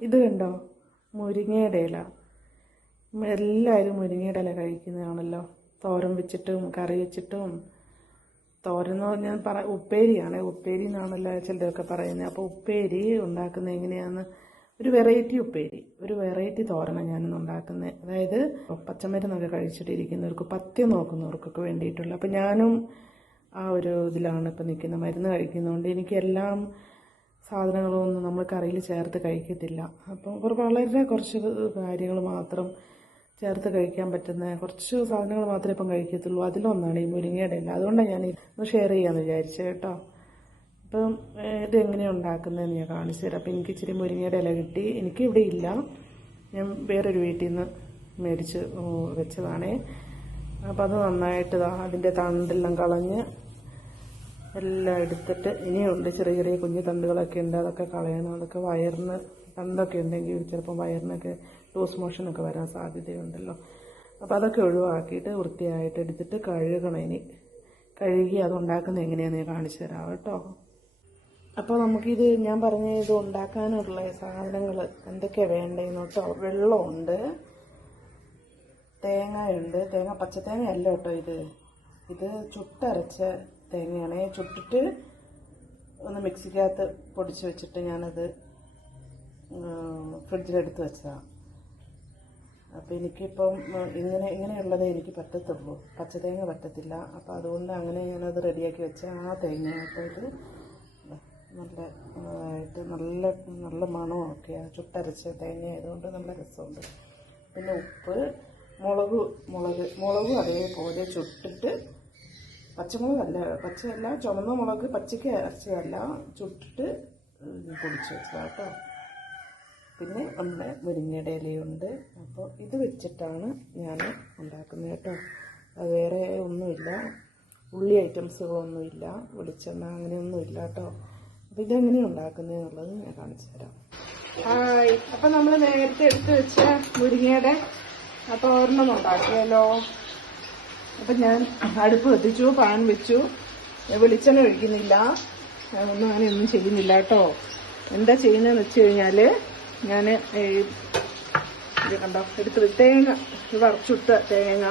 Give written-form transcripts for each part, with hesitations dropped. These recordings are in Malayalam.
ഇത് കണ്ടോ, മുരിങ്ങയുടെ ഇല. എല്ലാവരും മുരിങ്ങയുടെ ഇല കഴിക്കുന്നതാണല്ലോ, തോരൻ വെച്ചിട്ടും കറി വെച്ചിട്ടും. തോരൻ എന്ന് പറഞ്ഞാൽ ഉപ്പേരിയാണ്, ഉപ്പേരി എന്നാണല്ലോ ചിലരൊക്കെ പറയുന്നത്. അപ്പോൾ ഉപ്പേരി ഉണ്ടാക്കുന്നത് എങ്ങനെയാണെന്ന്, ഒരു വെറൈറ്റി ഉപ്പേരി, ഒരു വെറൈറ്റി തോരനാണ് ഞാനിന്ന് ഉണ്ടാക്കുന്നത്. അതായത് പച്ചമരുന്നൊക്കെ കഴിച്ചിട്ടിരിക്കുന്നവർക്ക്, പഥ്യം നോക്കുന്നവർക്കൊക്കെ വേണ്ടിയിട്ടുള്ള. അപ്പം ഞാനും ആ ഒരു ഇതിലാണ് ഇപ്പം നിൽക്കുന്നത്. മരുന്ന് കഴിക്കുന്നതുകൊണ്ട് എനിക്കെല്ലാം സാധനങ്ങളൊന്നും നമ്മൾ കറിയിൽ ചേർത്ത് കഴിക്കത്തില്ല. അപ്പം വളരെ കുറച്ച് കാര്യങ്ങൾ മാത്രം ചേർത്ത് കഴിക്കാൻ പറ്റുന്ന കുറച്ച് സാധനങ്ങൾ മാത്രമേ ഇപ്പം കഴിക്കത്തുള്ളൂ. അതിലൊന്നാണ് ഈ മുരിങ്ങയുടെ ഇല. അതുകൊണ്ടാണ് ഞാൻ ഒന്ന് ഷെയർ ചെയ്യാമെന്ന് വിചാരിച്ചത് കേട്ടോ. അപ്പം ഇതെങ്ങനെയാണ് ഉണ്ടാക്കുന്നതെന്ന് ഞാൻ കാണിച്ചു തരാം. അപ്പം എനിക്ക് ഇച്ചിരി മുരിങ്ങയുടെ ഇല കിട്ടി. എനിക്കിവിടെ ഇല്ല, ഞാൻ വേറൊരു വീട്ടിൽ നിന്ന് മേടിച്ച് വെച്ചതാണേ. അപ്പം അത് നന്നായിട്ട് അതിൻ്റെ തണ്ടെല്ലാം കളഞ്ഞ് എല്ലാം എടുത്തിട്ട്, ഇനിയുണ്ട് ചെറിയ ചെറിയ കുഞ്ഞു തണ്ടുകളൊക്കെ ഉണ്ട്, അതൊക്കെ കളയണം. അതൊക്കെ വയറിന്, തണ്ടൊക്കെ ഉണ്ടെങ്കിൽ ചിലപ്പോൾ വയറിനൊക്കെ ലൂസ് മോഷനൊക്കെ വരാൻ സാധ്യതയുണ്ടല്ലോ. അപ്പോൾ അതൊക്കെ ഒഴിവാക്കിയിട്ട് വൃത്തിയായിട്ട് എടുത്തിട്ട് കഴുകണം. ഇനി കഴുകി അത് ഉണ്ടാക്കുന്നത് എങ്ങനെയാണെന്ന് ഞാൻ കാണിച്ചു തരാം കേട്ടോ. അപ്പോൾ നമുക്കിത്, ഞാൻ പറഞ്ഞ ഇത് ഉണ്ടാക്കാനുള്ള സാധനങ്ങൾ എന്തൊക്കെയാണ് വേണ്ടതെന്ന് കേട്ടോ. വെള്ളമുണ്ട്, തേങ്ങയുണ്ട്, പച്ചത്തേങ്ങ അല്ല കേട്ടോ, ഇത് ചുട്ടരച്ച തേങ്ങയാണ്. ചുട്ടിട്ട് ഒന്ന് മിക്സിക്കകത്ത് പൊടിച്ച് വെച്ചിട്ട് ഞാനത് ഫ്രിഡ്ജിലെടുത്ത് വെച്ചതാണ്. അപ്പോൾ എനിക്കിപ്പം ഇങ്ങനെയുള്ളതേ എനിക്ക് പറ്റത്തുള്ളൂ, പച്ചതേങ്ങ പറ്റത്തില്ല. അപ്പോൾ അതുകൊണ്ട് അങ്ങനെ ഞാനത് റെഡിയാക്കി വെച്ച ആ തേങ്ങയായിട്ട് നല്ല മണമൊക്കെയാണ്. ചുട്ടരച്ച തേങ്ങ ആയതുകൊണ്ട് നല്ല രസമുണ്ട്. പിന്നെ ഉപ്പ്, മുളകും അതേപോലെ ചുട്ടിട്ട്, പച്ചയല്ല, ചുവന്ന മുളക് പച്ചയ്ക്ക് അരച്ചതല്ല, ചുട്ടിട്ട് പൊടിച്ച് വെച്ചതാണ് കേട്ടോ. പിന്നെ നമ്മുടെ മുരിങ്ങയുടെ ഇലയുണ്ട്. അപ്പോൾ ഇത് വെച്ചിട്ടാണ് ഞാൻ ഉണ്ടാക്കുന്നത് കേട്ടോ. അത് വേറെ ഒന്നുമില്ല, ഉള്ളി ഐറ്റംസുകളൊന്നുമില്ല, വെളിച്ചെണ്ണ അങ്ങനെയൊന്നുമില്ല കേട്ടോ. അപ്പോൾ ഇതെങ്ങനെയാണ് ഉണ്ടാക്കുന്നത് എന്നുള്ളത് ഞാൻ കാണിച്ചു തരാം. ഹായ്, അപ്പം നമ്മൾ നേരത്തെ എടുത്ത് വെച്ച മുരിങ്ങയുടെ അപ്പോൾ ഒരെണ്ണം ഉണ്ടാക്കിയാലോ. അപ്പം ഞാൻ അടുപ്പ് കത്തിച്ചു, പാൻ വെച്ചു, വെളിച്ചെണ്ണ ഒഴിക്കുന്നില്ല, അങ്ങനെയൊന്നും ചെയ്യുന്നില്ല കേട്ടോ. എന്താ ചെയ്യുന്നതെന്ന് വെച്ച് കഴിഞ്ഞാൽ, ഞാൻ ഇത് കണ്ടോ, എടുത്ത് തേങ്ങ വറുച്ചുട്ട തേങ്ങ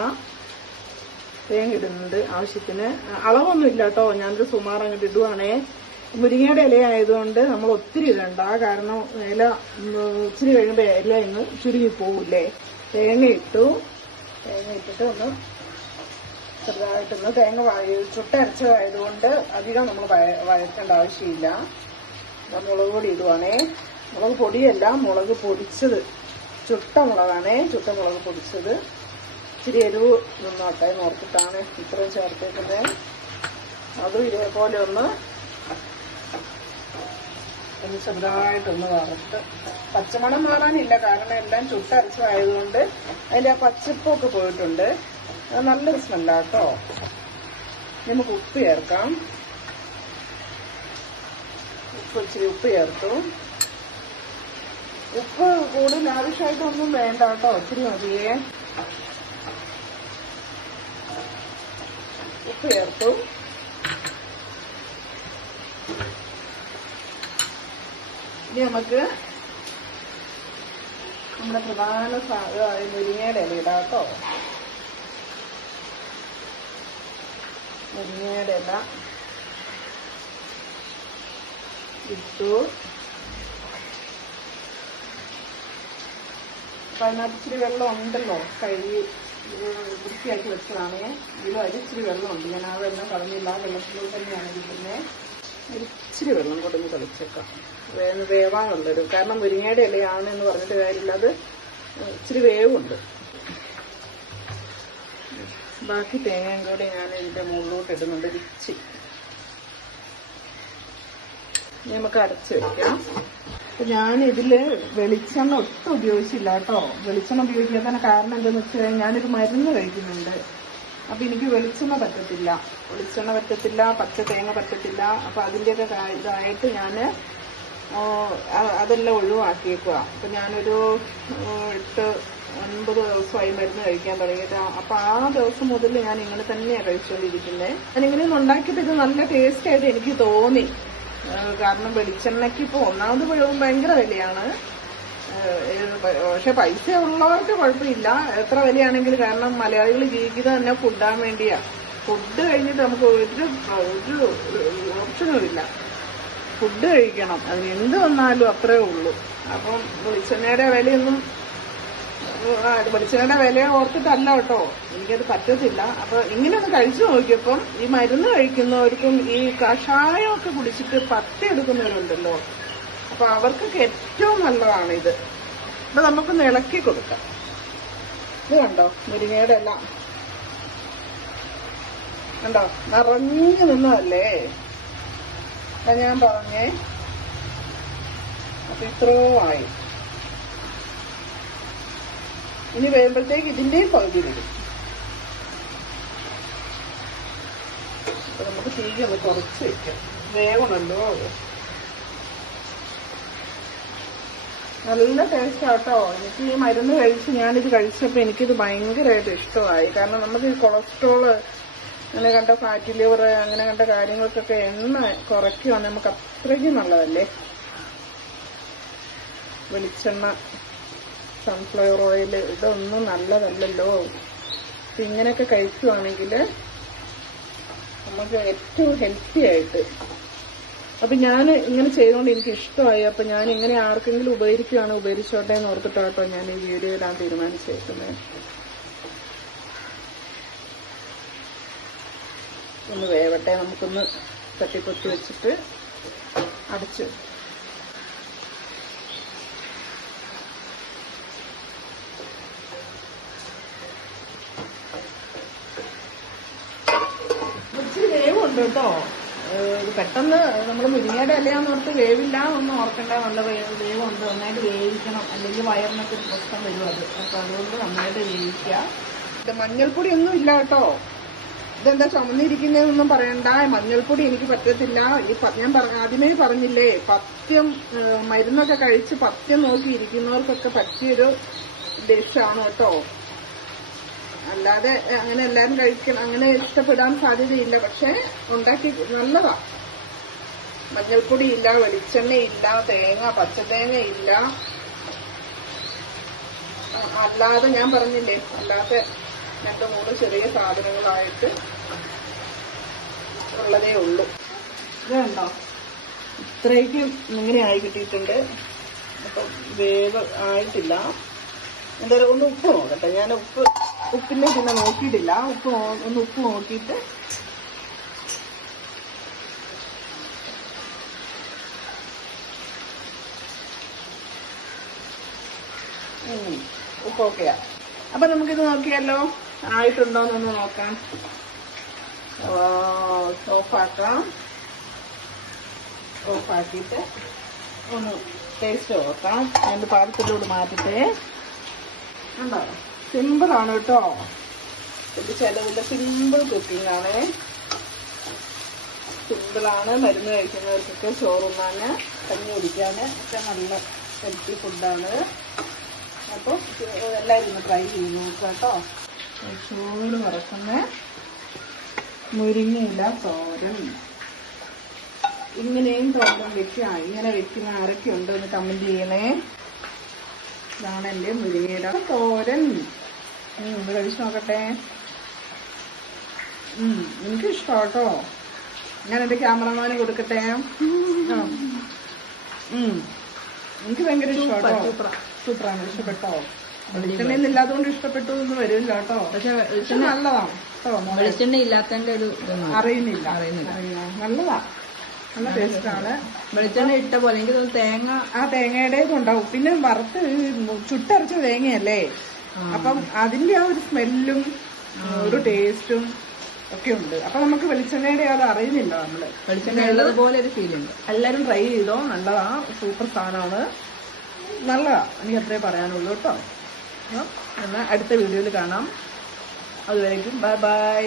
ഇടുന്നുണ്ട് ആവശ്യത്തിന്. അളവൊന്നുമില്ല കേട്ടോ, ഞാനൊരു സുമാർ അങ്ങോട്ട് ഇടുവാണേ. മുരിങ്ങയുടെ ഇല ആയതുകൊണ്ട് നമ്മൾ ഒത്തിരി ഇടണ്ട, കാരണം ഇല ഇച്ചിരി കഴിയുമ്പോൾ ഇല ഇന്ന് ചുരുങ്ങി പോവില്ലേ. തേങ്ങ ഇട്ടിട്ട് ഒന്ന് ചെറുതായിട്ടൊന്ന്, തേങ്ങ ചുട്ടരച്ചതായതുകൊണ്ട് അധികം നമ്മൾ വഴറ്റേണ്ട ആവശ്യമില്ല. മുളക് പൊടി ഇടുവാണേ, മുളക് പൊടിയല്ല, മുളക് പൊടിച്ചത്, ചുട്ട മുളകാണേ, ചുട്ട മുളക് പൊടിച്ചത്. ഇച്ചിരി എരിവ് നിന്നോട്ടെ നോർത്തിട്ടാണ് ഇത്രയും ചേർത്തേക്കുന്നത്. അതും ഇതേപോലെ ഒന്ന് ചെറുതായിട്ടൊന്ന് വറുത്ത്, പച്ചമണം മാറാനില്ല, കാരണം എല്ലാം ചുട്ടരച്ചതായതുകൊണ്ട് അതിൻ്റെ ആ പച്ചപ്പൊക്കെ പോയിട്ടുണ്ട്. അത് നല്ലൊരു സ്മെല്ലാട്ടോ. നമുക്ക് ഉപ്പ് ചേർക്കാം. ഇച്ചിരി ഉപ്പ് ചേർത്തു. ഉപ്പ് കൂടുതൽ ആവശ്യമായിട്ടൊന്നും വേണ്ട കേട്ടോ, ഇച്ചിരി മതിയേ. ഉപ്പ് ചേർത്തു. ഇനി നമുക്ക് നമ്മുടെ പ്രധാന മുരിങ്ങയുടെ ഇല ഇടാം കേട്ടോ. മുരിങ്ങയുടെ ഇല ഇട്ടു. അപ്പം അതിനകത്ത് ഇച്ചിരി വെള്ളം ഉണ്ടല്ലോ, കഴുകി വൃത്തിയാക്കി വെച്ചതാണ്. ഇതിലും ഇച്ചിരി വെള്ളമുണ്ട്, ഞാൻ ആ വെള്ളം കളഞ്ഞില്ല, വെള്ളത്തിലൂടെ തന്നെയാണ് ഇരിക്കുന്നത്. ഇച്ചിരി വെള്ളം കൊടുന്ന് കളിച്ചേക്കാം, വേവാനുള്ളൊരു, കാരണം മുരിങ്ങയുടെ ഇലയാണ് എന്ന് പറഞ്ഞിട്ട് കാര്യമില്ല, അത് ഇച്ചിരി വേവുണ്ട്. ബാക്കി തേങ്ങയും കൂടി ഞാൻ ഇതിൻ്റെ മുകളിലോട്ട് ഇടുന്നുണ്ട് ഇച്ചിരി. നമുക്ക് അടച്ച് വെക്കാം. അപ്പം ഞാനിതിൽ വെളിച്ചെണ്ണ ഒട്ടും ഉപയോഗിച്ചില്ല കേട്ടോ. വെളിച്ചെണ്ണ ഉപയോഗിക്കാത്തതിന് കാരണം എന്താണെന്ന് വെച്ച് കഴിഞ്ഞാൽ ഞാനൊരു മരുന്ന് കഴിക്കുന്നുണ്ട്. അപ്പം എനിക്ക് വെളിച്ചെണ്ണ പറ്റത്തില്ല, പച്ച തേങ്ങ പറ്റത്തില്ല. അപ്പം അതിൻ്റെയൊക്കെ ഇതായിട്ട് ഞാൻ അതെല്ലാം ഒഴിവാക്കിയേക്കുക. അപ്പം ഞാനൊരു 8-9 ദിവസമായി മരുന്ന് കഴിക്കാൻ തുടങ്ങിയിട്ട്. അപ്പം ആ ദിവസം മുതൽ ഞാൻ ഇങ്ങനെ തന്നെയാണ് കഴിച്ചുകൊണ്ടിരിക്കുന്നത്. ഞാനിങ്ങനെ ഉണ്ടാക്കിയിട്ട് ഇത് നല്ല ടേസ്റ്റായിട്ട് എനിക്ക് തോന്നി. കാരണം വെളിച്ചെണ്ണയ്ക്ക് ഇപ്പോൾ ഒന്നാമത് ഭയങ്കര വിലയാണ്. പക്ഷെ പൈസ ഉള്ളവർക്ക് കുഴപ്പമില്ല, എത്ര വിലയാണെങ്കിലും. കാരണം മലയാളികൾ ജീവിക്കുന്നത് തന്നെ ഫുഡാൻ വേണ്ടിയാ. ഫുഡ് കഴിഞ്ഞിട്ട് നമുക്ക് ഒരു ഓപ്ഷനും ഇല്ല. ഫുഡ് കഴിക്കണം, അതിന് എന്ത് വന്നാലും അത്രേ ഉള്ളൂ. അപ്പം വെളിച്ചെണ്ണയുടെ വില ഓർത്തിട്ടല്ല കേട്ടോ, എനിക്കത് പറ്റത്തില്ല. അപ്പൊ ഇങ്ങനെയൊന്ന് കഴിച്ചു നോക്കിയപ്പം ഈ മരുന്ന് കഴിക്കുന്നവർക്കും ഈ കഷായമൊക്കെ കുടിച്ചിട്ട് പത്തി എടുക്കുന്നവരുണ്ടല്ലോ, അപ്പൊ അവർക്കൊക്കെ ഏറ്റവും നല്ലതാണ് ഇത്. അപ്പൊ നമുക്കൊന്ന് ഇളക്കി കൊടുക്കാം. ഇത് കണ്ടോ, മുരിങ്ങയുടെ എല്ലാം കണ്ടോ നിറഞ്ഞു നിന്നതല്ലേ. ഞാൻ പറഞ്ഞേ, അപ്പൊ ഇത്രയോ ആയി. ഇനി വരുമ്പോഴത്തേക്ക് ഇതിന്റെയും പകുതി വരും. അപ്പൊ നമുക്ക് തീ ഒന്ന് കുറച്ച് വെക്കാം, വേവണല്ലോ. നല്ല ടേസ്റ്റ് ആട്ടോ. എനിക്ക് ഈ മരുന്ന് ഞാനിത് കഴിച്ചപ്പോൾ എനിക്കിത് ഭയങ്കരമായിട്ട് ഇഷ്ടമായി. കാരണം നമുക്ക് ഈ കൊളസ്ട്രോള്, അങ്ങനെ കണ്ട ഫാറ്റി ലിവർ, അങ്ങനെ കണ്ട കാര്യങ്ങൾക്കൊക്കെ എണ്ണ കുറയ്ക്കുകയാണ്. നമുക്ക് അത്രയ്ക്കും നല്ലതല്ലേ. വെളിച്ചെണ്ണ, സൺഫ്ലവർ ഓയിൽ, ഇതൊന്നും നല്ലതല്ലല്ലോ. ഇങ്ങനെയൊക്കെ കഴിക്കുവാണെങ്കിൽ നമുക്ക് ഏറ്റവും ഹെൽത്തി ആയിട്ട്. അപ്പൊ ഞാൻ ഇങ്ങനെ ചെയ്തുകൊണ്ട് എനിക്ക് ഇഷ്ടമായി. അപ്പൊ ഞാൻ ഇങ്ങനെ ആർക്കെങ്കിലും ഉപകരിക്കുകയാണ്, ഉപകരിച്ചോട്ടെ എന്ന് ഓർത്തിട്ടാട്ടോ ഞാൻ ഈ വീഡിയോ ഇടാൻ തീരുമാനിച്ചേക്കുന്നത്. ഒന്ന് വേവട്ടെ, നമുക്കൊന്ന് തട്ടിപ്പൊത്തി വെച്ചിട്ട് അടച്ചു. ഇച്ചിരി വേവുണ്ട് കേട്ടോ. ഇത് പെട്ടെന്ന് നമ്മൾ മുരിങ്ങയുടെ ഇലയാന്ന് ഓർത്ത് വേവില്ല ഒന്നും ഓർക്കണ്ട. നല്ല വേവുണ്ട്, നന്നായിട്ട് വേവിക്കണം, അല്ലെങ്കിൽ വയറിനൊക്കെ ഒരു പ്രശ്നം വരും അത്. അപ്പൊ അതുകൊണ്ട് നന്നായിട്ട് വേവിക്കുക. ഇത് മഞ്ഞൾപ്പൊടി ഒന്നും ഇല്ല കേട്ടോ. ഇതെന്താ ചുമന്നിരിക്കുന്നതെന്നൊന്നും പറയണ്ട. മഞ്ഞൾപ്പൊടി എനിക്ക് പറ്റത്തില്ല. ഞാൻ ആദ്യമേ പറഞ്ഞില്ലേ, പഥ്യം മരുന്നൊക്കെ കഴിച്ച് പഥ്യം നോക്കി ഇരിക്കുന്നവർക്കൊക്കെ പറ്റിയൊരു ഡിഷാണ് കേട്ടോ. അല്ലാതെ അങ്ങനെ എല്ലാരും കഴിക്കണം അങ്ങനെ ഇഷ്ടപ്പെടാൻ സാധ്യതയില്ല. പക്ഷെ ഉണ്ടാക്കി നല്ലതാ. മഞ്ഞൾപ്പൊടി ഇല്ല, വെളിച്ചെണ്ണയില്ല, പച്ചത്തേങ്ങ ഇല്ല. അല്ലാതെ ഞാൻ പറഞ്ഞില്ലേ, അല്ലാതെ 2-3 ചെറിയ സാധനങ്ങളായിട്ട് ഉള്ളതേ ഉള്ളൂ. ഇത് കണ്ടോ, ഇത്രയ്ക്കും ഇങ്ങനെ ആയി കിട്ടിയിട്ടുണ്ട്. അപ്പം വേവ് ആയിട്ടില്ല. എന്തായാലും ഒന്ന് ഉപ്പ് നോക്കട്ടെ. ഞാൻ ഉപ്പിനെ പിന്നെ നോക്കിയിട്ടില്ല. ഉപ്പ് നോക്കിയിട്ട് ഉപ്പ് ഓക്കെയാ. അപ്പൊ നമുക്കിത് നോക്കിയാലോ, ആയിട്ടുണ്ടോന്നൊന്ന് നോക്കാം. ഓഫാക്കിയിട്ട് ഒന്ന് ടേസ്റ്റ് നോക്കാം. അതിന്റെ പാത്രത്തിലൂടെ മാറ്റിട്ട് ഉണ്ടോ. സിമ്പിളാണ് കേട്ടോ, ഇത് ചിലവില്ല. സിമ്പിൾ കുക്കിംഗ് ആണ്, സിമ്പിളാണ്. മരുന്ന് കഴിക്കുന്നവർക്കൊക്കെ ചോറുണ്ണാന്, കഞ്ഞി കുടിക്കാന് ഒക്കെ നല്ല ഹെൽത്തി ഫുഡാണ്. അപ്പോൾ എല്ലാവരും ഒന്ന് ട്രൈ ചെയ്ത് നോക്കുക കേട്ടോ. ചൂട് വറക്കുന്ന മുരിങ്ങയില തോരൻ. ഇങ്ങനെയും തോരൻ വെക്കുക. ഇങ്ങനെ വെക്കുന്ന ആരൊക്കെ ഉണ്ടോ എന്ന് കമന്റ് ചെയ്യണേ. ഇതാണ് എൻ്റെ മുരിങ്ങയില തോരൻ. ഒന്ന് കഴിച്ചു നോക്കട്ടെ. എനിക്കിഷ്ടം കേട്ടോ. ഞാൻ എൻ്റെ ക്യാമറമാന് കൊടുക്കട്ടെ. എനിക്ക് ഭയങ്കര ഇഷ്ടം. സൂപ്പറാണ്, ഇഷ്ടപ്പെട്ടോ. വെളിച്ചെണ്ണ ഇല്ലാത്തതുകൊണ്ട് ഇഷ്ടപ്പെട്ടു എന്ന് വരില്ല കേട്ടോ. പക്ഷെ വെളിച്ചെണ്ണ നല്ലതാണ് കേട്ടോ. വെളിച്ചെണ്ണ ഇല്ലാത്തതിന്റെ ഒരു അറിയുന്നില്ല. നല്ലതാ, നല്ല ടേസ്റ്റാണ്. വെളിച്ചെണ്ണ ഇട്ട പോലെ എനിക്ക് തോന്നുന്നു തേങ്ങയുടെ ഉണ്ടാവും. പിന്നെ വറുത്ത് ചുട്ടരച്ച തേങ്ങയല്ലേ, അപ്പം അതിന്റെ ആ ഒരു സ്മെല്ലും ഒരു ടേസ്റ്റും ഒക്കെ ഉണ്ട്. അപ്പൊ നമുക്ക് വെളിച്ചെണ്ണയുടെ അത് അറിയുന്നില്ല. നമ്മള് വെളിച്ചെണ്ണ ഉള്ളതുപോലെ ഒരു ഫീൽ ഉണ്ട്. എല്ലാരും ട്രൈ ചെയ്തോ, നല്ലതാ, സൂപ്പർ സാധനമാണ്, നല്ലതാ. എനിക്ക് അത്രേ പറയാനുള്ളൂ കേട്ടോ. എന്നാൽ അടുത്ത വീഡിയോയിൽ കാണാം. അതുവരേക്കും ബൈ ബൈ.